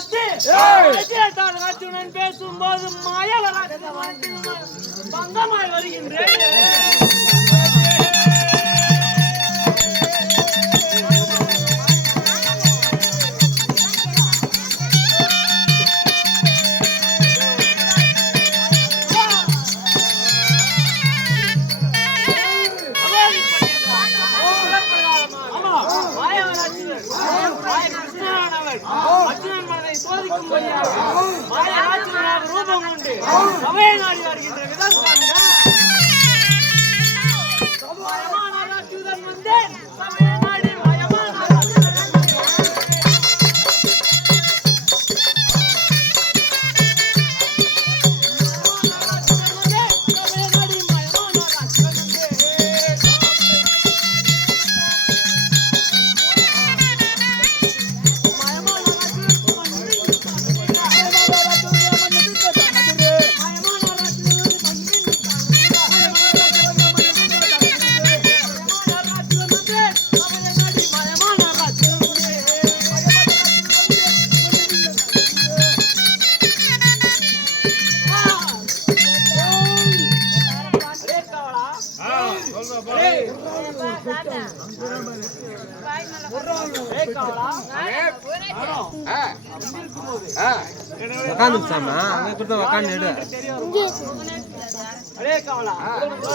பார்த்து ராஜுடன் பேசும்போது பங்கமாய் வருகின்றேன். ரூபம் உண்டு சபையை நாடி வருகின்ற விதம்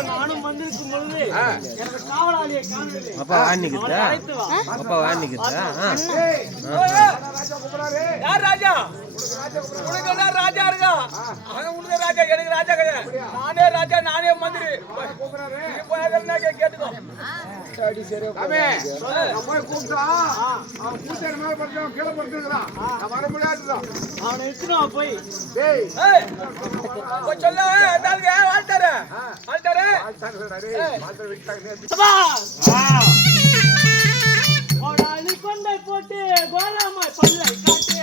நானும் வந்திருக்கும் பொழுது எனக்கு காவலாளியை காணவில்லை. அப்பா வாணிக்குதா அப்பா வாணிக்குதா யார் ராஜா? உனக்கு தான் ராஜா இருக்கா? உனக்கு ராஜா எனக்கு ராஜா கிடையாது. நானே ராஜா நானே மந்திரி. கேட்டுக்கோ. அவனை இட்டுனா போய் சொல்ல வாழ்த்தாரு கொண்டை போட்டு கோலாமாய் பல்லை காட்டு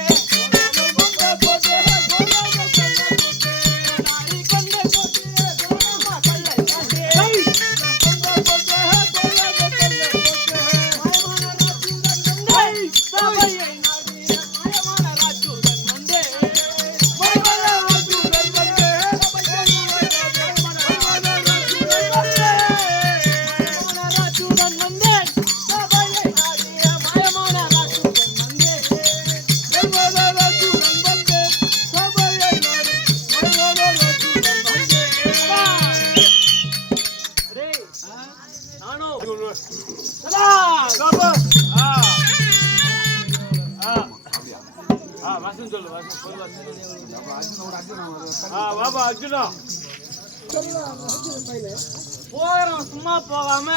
போகிறோம். சும்மா போகாம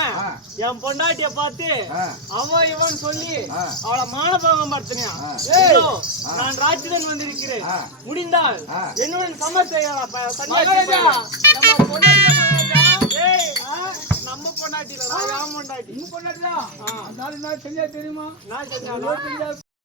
என் பொண்டாட்டிய பார்த்து அவன் இவன் சொல்லி அவளை மானபங்கம் படுத்தினான். நான் ராஜ்யதன் வந்திருக்கிறேன், முடிந்தால் என்னுடன் சமர் செய்யலாம். நம்ம பொண்டாட்டி என் பொண்டாட்டி தெரியுமா? நான்